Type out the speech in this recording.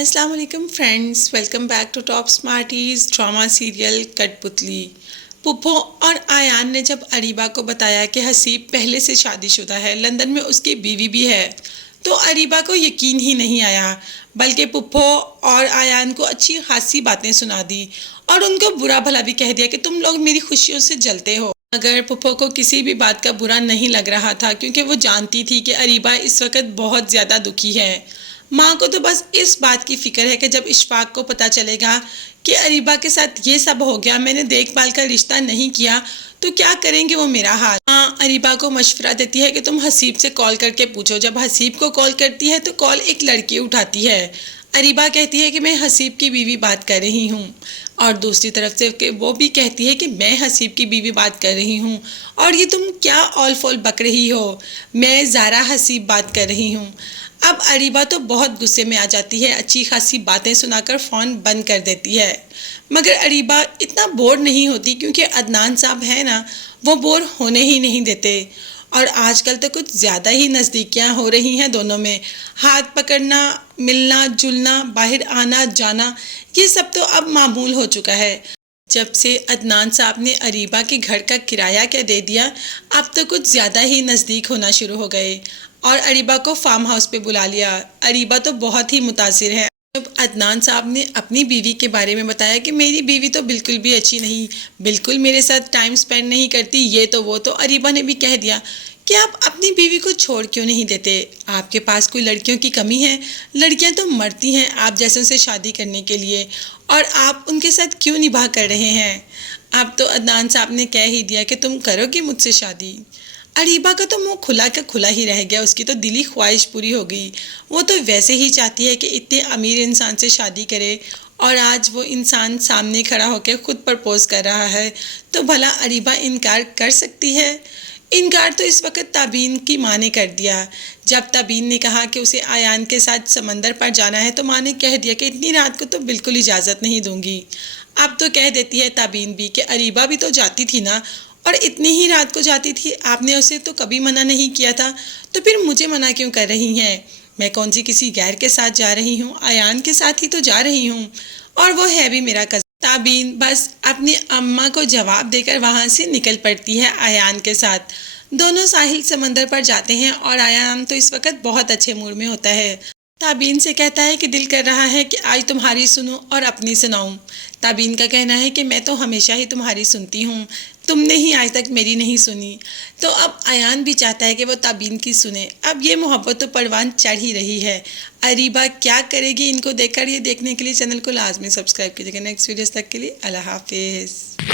السلام علیکم friends, welcome back to top smarties drama serial Kath Putli. پپھو اور آیان نے جب اریبہ کو بتایا کہ حسیب پہلے سے شادی شدہ ہے، لندن میں اس کی بیوی بھی ہے، تو اریبہ کو یقین ہی نہیں آیا، بلکہ پپھو اور آیان کو اچھی خاصی باتیں سنا دی اور ان کو برا بھلا بھی کہہ دیا کہ تم لوگ میری خوشیوں سے جلتے ہو۔ مگر پپھو کو کسی بھی بات کا برا نہیں لگ رہا تھا، کیونکہ وہ جانتی تھی کہ اریبہ اس وقت بہت زیادہ دکھی ہے۔ ماں کو تو بس اس بات کی فکر ہے کہ جب اشفاق کو پتہ چلے گا کہ اریبہ کے ساتھ یہ سب ہو گیا، میں نے دیکھ بھال کا رشتہ نہیں کیا، تو کیا کریں گے وہ میرا حال۔ ماں اریبہ کو مشورہ دیتی ہے کہ تم حسیب سے کال کر کے پوچھو۔ جب حسیب کو کال کرتی ہے تو کال ایک لڑکی اٹھاتی ہے۔ اریبہ کہتی ہے کہ میں حسیب کی بیوی بات کر رہی ہوں، اور دوسری طرف سے کہ وہ بھی کہتی ہے کہ میں حسیب کی بیوی بات کر رہی ہوں، اور یہ تم کیا اول فول بک رہی ہو، میں زارا حسیب بات کر رہی ہوں۔ اب اریبہ تو بہت غصے میں آ جاتی ہے، اچھی خاصی باتیں سنا کر فون بند کر دیتی ہے۔ مگر اریبہ اتنا بور نہیں ہوتی، کیونکہ عدنان صاحب ہے نا، وہ بور ہونے ہی نہیں دیتے، اور آج کل تو کچھ زیادہ ہی نزدیکیاں ہو رہی ہیں دونوں میں، ہاتھ پکڑنا، ملنا جلنا، باہر آنا جانا، یہ سب تو اب معمول ہو چکا ہے۔ جب سے عدنان صاحب نے اریبہ کے گھر کا کرایہ کیا دے دیا، اب تو کچھ زیادہ ہی نزدیک ہونا شروع ہو گئے اور اریبہ کو فارم ہاؤس پہ بلا لیا۔ اریبہ تو بہت ہی متاثر ہے۔ جب عدنان صاحب نے اپنی بیوی کے بارے میں بتایا کہ میری بیوی تو بالکل بھی اچھی نہیں، بالکل میرے ساتھ ٹائم سپینڈ نہیں کرتی، یہ تو وہ تو، اریبہ نے بھی کہہ دیا کہ آپ اپنی بیوی کو چھوڑ کیوں نہیں دیتے؟ آپ کے پاس کوئی لڑکیوں کی کمی ہے؟ لڑکیاں تو مرتی ہیں آپ جیسوں سے شادی کرنے کے لیے، اور آپ ان کے ساتھ کیوں نباہ کر رہے ہیں؟ اب تو عدنان صاحب نے کہہ ہی دیا کہ تم کرو گی مجھ سے شادی۔ اریبہ کا تو منہ کھلا کا کھلا ہی رہ گیا، اس کی تو دلی خواہش پوری ہو گئی۔ وہ تو ویسے ہی چاہتی ہے کہ اتنے امیر انسان سے شادی کرے، اور آج وہ انسان سامنے کھڑا ہو کے خود پرپوز کر رہا ہے، تو بھلا اریبہ انکار کر سکتی ہے؟ انکار تو اس وقت تابین کی ماں نے کر دیا۔ جب تابین نے کہا کہ اسے آیان کے ساتھ سمندر پر جانا ہے، تو ماں نے کہہ دیا کہ اتنی رات کو تو بالکل اجازت نہیں دوں گی۔ اب تو کہہ دیتی ہے تابین بھی کہ اریبہ بھی تو جاتی تھی نا، اور اتنی ہی رات کو جاتی تھی، آپ نے اسے تو کبھی منع نہیں کیا تھا، تو پھر مجھے منع کیوں کر رہی ہیں؟ میں کون سی کسی غیر کے ساتھ جا رہی ہوں، آیان کے ساتھ ہی تو جا رہی ہوں، اور وہ ہے بھی میرا کزن۔ تابین بس اپنی اماں کو جواب دے کر وہاں سے نکل پڑتی ہے آیان کے ساتھ۔ دونوں ساحل سمندر پر جاتے ہیں، اور آیان تو اس وقت بہت اچھے موڈ میں ہوتا ہے۔ تابین سے کہتا ہے کہ دل کر رہا ہے کہ آج تمہاری سنوں اور اپنی سناؤں۔ تابین کا کہنا ہے کہ میں تو ہمیشہ ہی تمہاری سنتی ہوں، تم نے ہی آج تک میری نہیں سنی۔ تو اب آیان بھی چاہتا ہے کہ وہ تابین کی سنے۔ اب یہ محبت تو پروان چڑھ ہی رہی ہے۔ اریبہ کیا کرے گی ان کو دیکھ کر، یہ دیکھنے کے لیے چینل کو لازمی سبسکرائب کیجیے گا۔ نیکسٹ ویڈیوز تک کے لیے اللہ حافظ۔